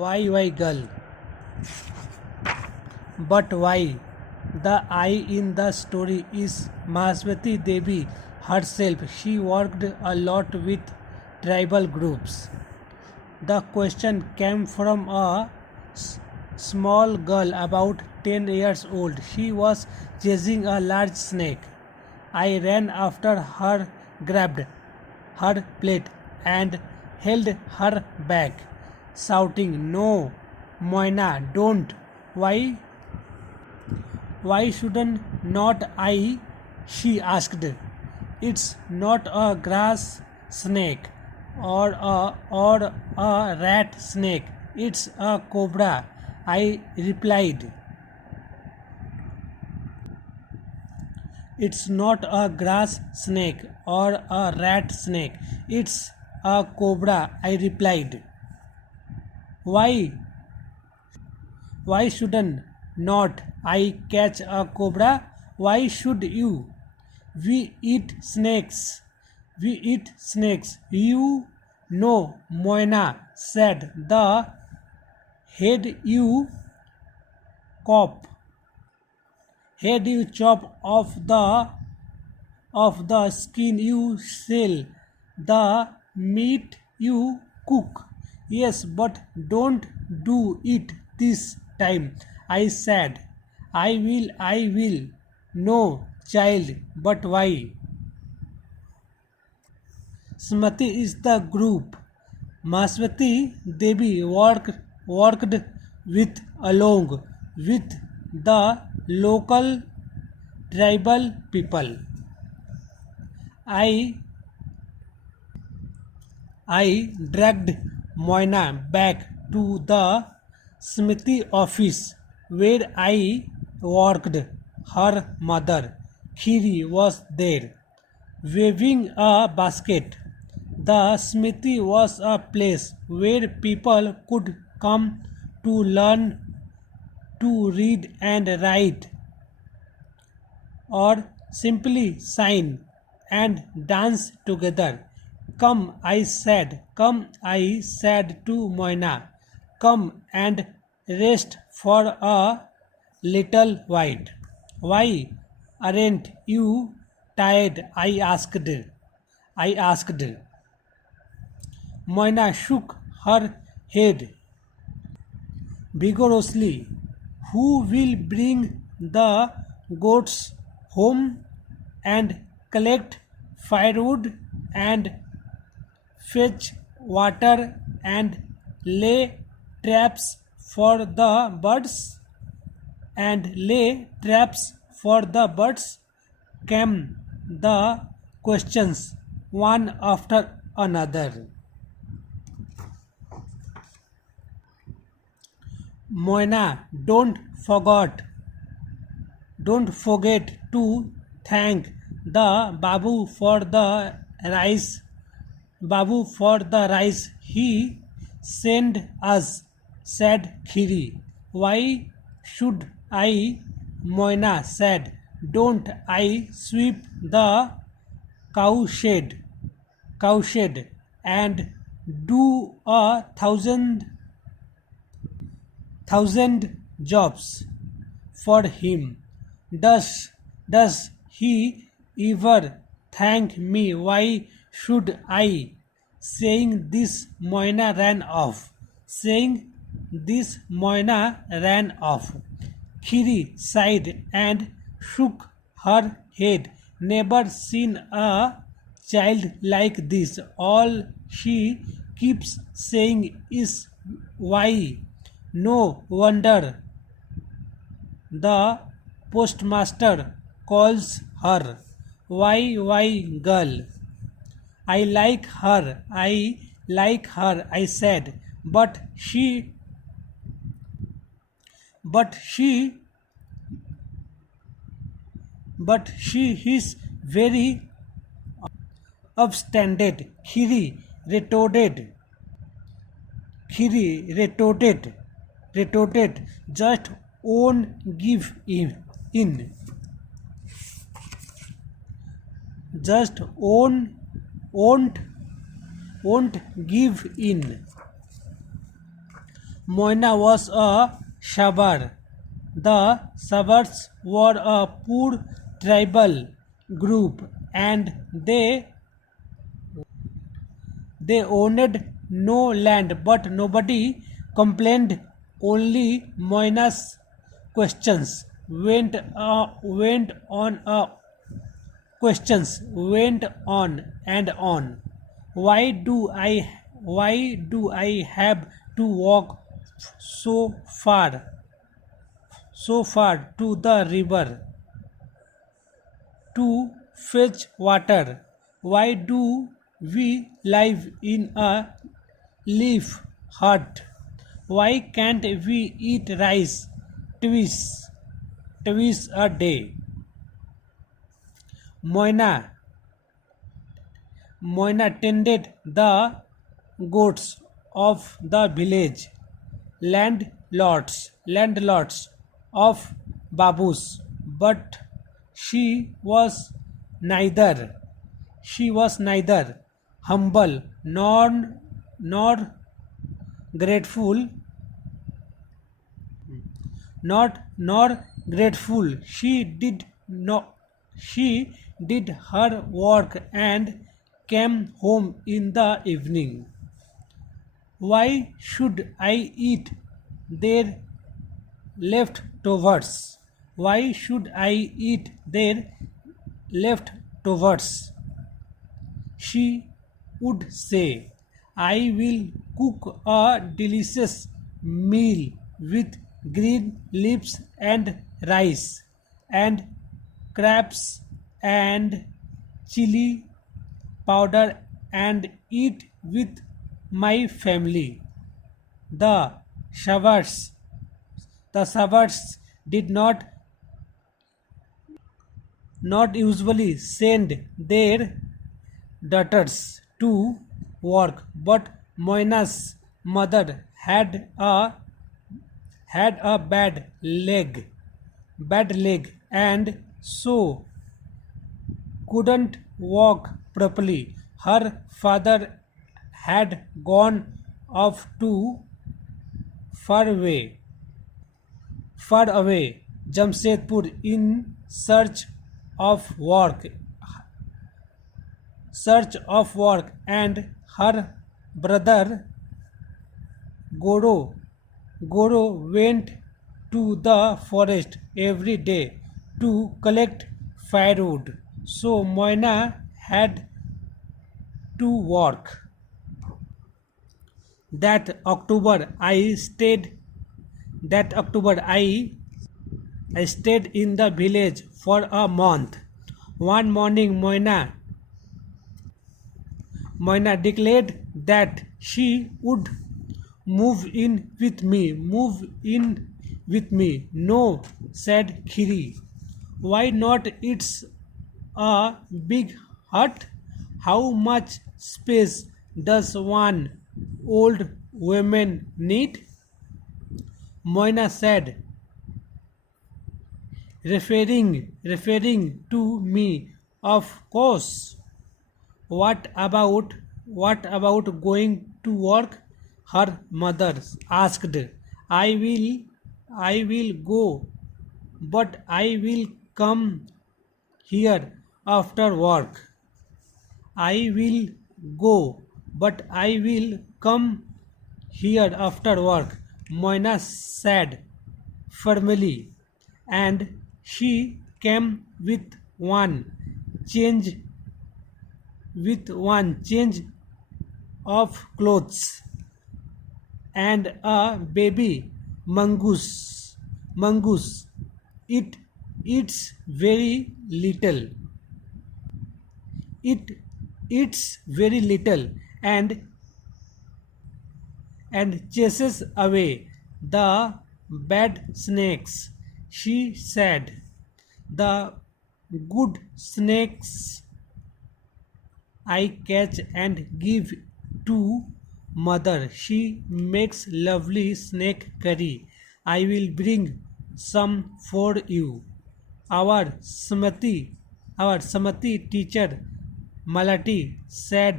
Why, girl? But why? The I in the story is Mahaswati Devi herself. She worked a lot with tribal groups. The question came from a small girl about 10 years old. She was chasing a large snake. I ran after her, grabbed her plate, and held her back, shouting, "No, Moina, don't. Why? Why shouldn't not I?" she asked. "It's not a grass snake or a rat snake. It's a cobra," I replied. "It's not a grass snake or a rat snake. It's a cobra," I replied. Why? Why shouldn't not I catch a cobra? Why should you? We eat snakes. We eat snakes. You know, Moina said. The head you cop, head you chop off the skin you sell, the meat you cook. Yes, but don't do it this time, I said. I will. No, child, but why? Smriti is the group. Mahaswati Devi worked with along with the local tribal people. I I dragged Moina back to the Smriti office where I worked. Her mother, Khiri, was there, waving a basket. The Smriti was a place where people could come to learn to read and write, or simply sign and dance together. Come, I said to Moina, come and rest for a little while. Why aren't you tired? I asked. Moina shook her head vigorously. Who will bring the goats home and collect firewood and fetch water and lay traps for the birds? Came the questions one after another. Moina, don't forget to thank the Babu for the rice he sent us, said Khiri. Why should I? Moina said. Don't I sweep the cowshed cowshed and do a thousand jobs for him? Does he ever thank me? Why should I? Saying this, Moina ran off. Khiri sighed and shook her head. Never seen a child like this. All she keeps saying is why. No wonder the postmaster calls her why girl. I like her, I said, but she but she is very upstandard. Khiri retorted, just won't give in. Just won't give in. Moina was a Shabar. The Shabars were a poor tribal group and they owned no land, but nobody complained. Only Moina's questions went on questions went on and on. Why do I why do I have to walk so far to the river to fetch water? Why do we live in a leaf hut? Why can't we eat rice twice a day? Moina Moina tended the goats of the village landlords of Babus, but she was neither humble nor grateful not nor grateful. She did her work and came home in the evening. Why should I eat their leftovers? Why should I eat their leftovers? She would say, I will cook a delicious meal with green leaves and rice and crabs and chili powder and eat with my family. The Shavars, the Shavars did not usually send their daughters to work, but Moina's mother had a bad leg, and so couldn't walk properly. Her father had gone off to far away, far away, Jamshedpur in search of work, and her brother Goro went to the forest every day to collect firewood. So Moina had to work. That October I stayed in the village for a month. One morning Moina declared that she would move in with me. No, said Khiri. Why not? It's a big hut. How much space does one old woman need? Moina said, referring to me. Of course. What about going to work? Her mother asked. I will go, but I will come here after work. I will go, but I will come here after work, Moina said firmly, and she came change with one change of clothes and a baby mongoose. It eats very little. It eats very little and chases away the bad snakes. She said, the good snakes I catch and give to mother. She makes lovely snake curry. I will bring some for you. Our Samati, our Samati teacher Malati said